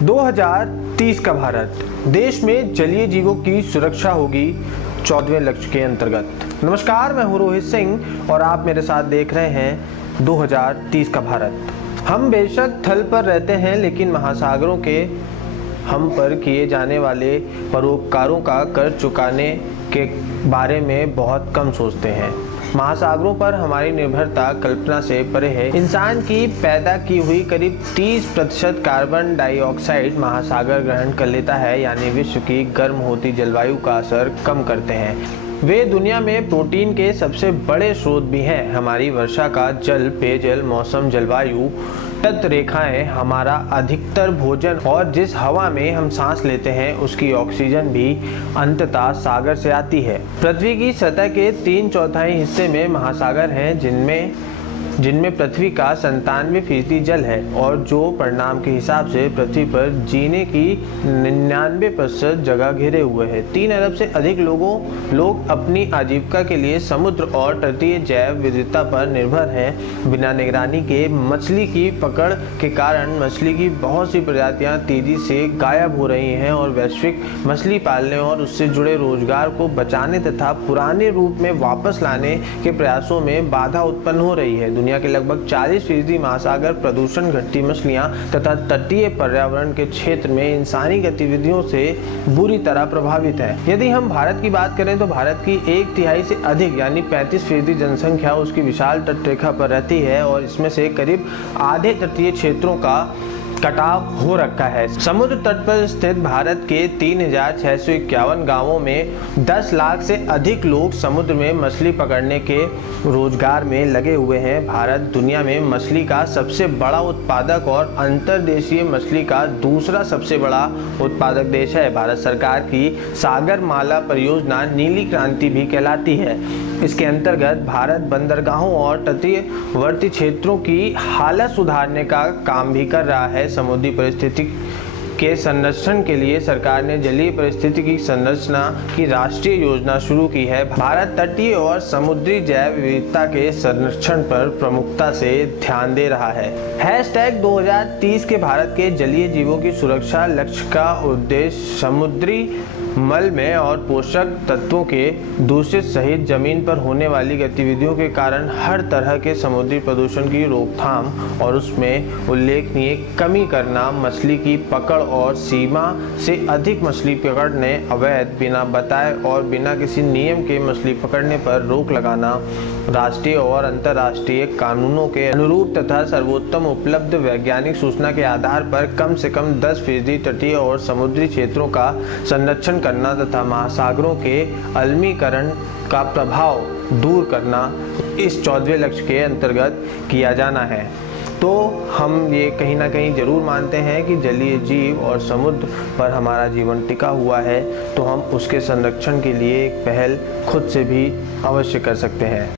2030 का भारत, देश में जलीय जीवों की सुरक्षा होगी 14वें लक्ष्य के अंतर्गत। नमस्कार, मैं हूं रोहित सिंह और आप मेरे साथ देख रहे हैं 2030 का भारत। हम बेशक थल पर रहते हैं, लेकिन महासागरों के हम पर किए जाने वाले परोपकारों का कर्ज चुकाने के बारे में बहुत कम सोचते हैं। महासागरों पर हमारी निर्भरता कल्पना से परे है। इंसान की पैदा की हुई करीब 30% कार्बन डाइऑक्साइड महासागर ग्रहण कर लेता है, यानी विश्व की गर्म होती जलवायु का असर कम करते हैं। वे दुनिया में प्रोटीन के सबसे बड़े स्रोत भी हैं। हमारी वर्षा का जल, पेयजल, मौसम, जलवायु, तट रेखाएं, हमारा अधिकतर भोजन और जिस हवा में हम सांस लेते हैं उसकी ऑक्सीजन भी अंततः सागर से आती है। पृथ्वी की सतह के 3/4 हिस्से में महासागर हैं, जिनमें पृथ्वी का 97% जल है और जो परिणाम के हिसाब से पृथ्वी पर जीने की 99% जगह घेरे हुए हैं। 3 अरब से अधिक लोग अपनी आजीविका के लिए समुद्र और तटीय जैव विविधता पर निर्भर हैं। बिना निगरानी के मछली की पकड़ के कारण मछली की बहुत सी प्रजातियां तेजी से गायब हो रही हैं और वैश्विक मछली पालने और उससे जुड़े रोजगार को बचाने तथा पुराने रूप में वापस लाने के प्रयासों में बाधा उत्पन्न हो रही है। दुनिया के लगभग 40% महासागर प्रदूषण, घटती मछलियां तथा तटीय पर्यावरण के क्षेत्र में इंसानी गतिविधियों से बुरी तरह प्रभावित है। यदि हम भारत की बात करें तो भारत की 1/3 से अधिक यानी 35% जनसंख्या उसकी विशाल तटरेखा पर रहती है और इसमें से करीब आधे तटीय क्षेत्रों का कटाव हो रखा है। समुद्र तट पर स्थित भारत के 3651 गांवों में 10 लाख से अधिक लोग समुद्र में मछली पकड़ने के रोजगार में लगे हुए हैं। भारत दुनिया में मछली का सबसे बड़ा उत्पादक और अंतर्देशीय मछली का दूसरा सबसे बड़ा उत्पादक देश है। भारत सरकार की सागरमाला परियोजना नीली क्रांति भी कहलाती है। इसके अंतर्गत भारत बंदरगाहों और तटीयवर्ती क्षेत्रों की हालत सुधारने का काम भी कर रहा है। समुद्री परिस्थितिकी के संरक्षण के लिए सरकार ने जलीय परिस्थितिकी संरचना की राष्ट्रीय योजना शुरू की है। भारत तटीय और समुद्री जैव विविधता के संरक्षण पर प्रमुखता से ध्यान दे रहा है। #2030 के भारत के जलीय जीवों की सुरक्षा लक्ष्य का उद्देश्य समुद्री मल में और पोषक तत्वों के दूषित सहित जमीन पर होने वाली गतिविधियों के कारण हर तरह के समुद्री प्रदूषण की रोकथाम और उसमें उल्लेखनीय कमी करना, मछली की पकड़ और सीमा से अधिक मछली पकड़ने, अवैध, बिना बताए और बिना किसी नियम के मछली पकड़ने पर रोक लगाना, राष्ट्रीय और अंतर्राष्ट्रीय कानूनों के अनुरूप तथा सर्वोत्तम उपलब्ध वैज्ञानिक सूचना के आधार पर कम से कम 10% तटीय और समुद्री क्षेत्रों का संरक्षण करना तथा महासागरों के अम्लीकरण का प्रभाव दूर करना इस 14वें लक्ष्य के अंतर्गत किया जाना है। तो हम ये कहीं ना कहीं जरूर मानते हैं कि जलीय जीव और समुद्र पर हमारा जीवन टिका हुआ है, तो हम उसके संरक्षण के लिए एक पहल खुद से भी अवश्य कर सकते हैं।